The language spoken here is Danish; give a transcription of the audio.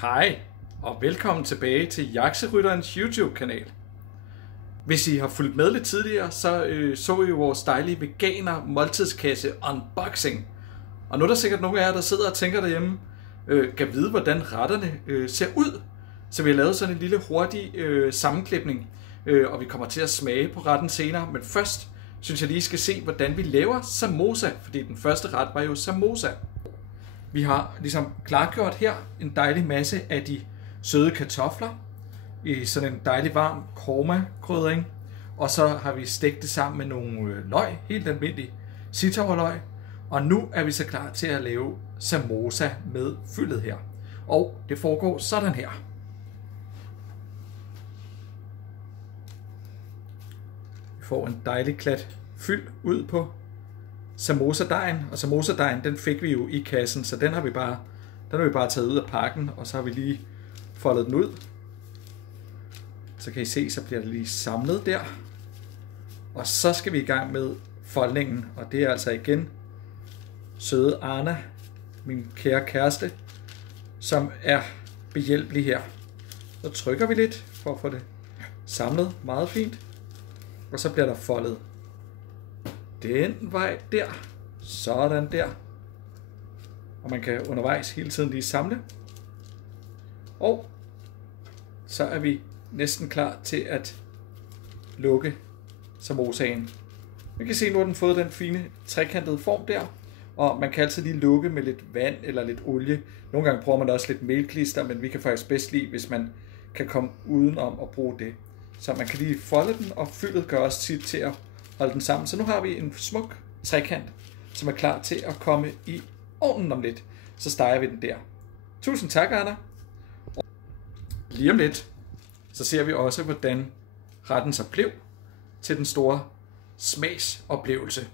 Hej og velkommen tilbage til Jakserytterens YouTube-kanal. Hvis I har fulgt med lidt tidligere, så I jo vores dejlige veganer måltidskasse unboxing. Og nu er der sikkert nogle af jer, der sidder og tænker derhjemme, kan vide, hvordan retterne ser ud. Så vi har lavet sådan en lille hurtig sammenklipning, og vi kommer til at smage på retten senere. Men først synes jeg lige skal se, hvordan vi laver samosa, fordi den første ret var jo samosa. Vi har ligesom klargjort her en dejlig masse af de søde kartofler i sådan en dejlig varm korma-krydring. Og så har vi stegt det sammen med nogle løg, helt almindelig sitaurløg. Og nu er vi så klar til at lave samosa med fyldet her. Og det foregår sådan her. Vi får en dejlig klat fyld ud på samosa-dejen, og samosa-dejen, den fik vi jo i kassen, så den har vi bare taget ud af pakken, og så har vi lige foldet den ud. Så kan I se, så bliver det lige samlet der. Og så skal vi i gang med foldningen, og det er altså igen søde Arna, min kære kæreste, som er behjælpelig her. Så trykker vi lidt for at få det samlet meget fint, og så bliver der foldet den vej der, sådan der, og man kan undervejs hele tiden lige samle, og så er vi næsten klar til at lukke samosaen. Man kan se, nu har den fået den fine trekantede form der, og man kan altid lige lukke med lidt vand eller lidt olie. Nogle gange prøver man også lidt melklister, men vi kan faktisk bedst lide, hvis man kan komme udenom at bruge det. Så man kan lige folde den, og fyldet gør også tit til at holde den sammen. Så nu har vi en smuk trekant, som er klar til at komme i ovnen om lidt. Så steger vi den der. Tusind tak, Anna. Og lige om lidt, så ser vi også, hvordan retten så blev til den store smagsoplevelse.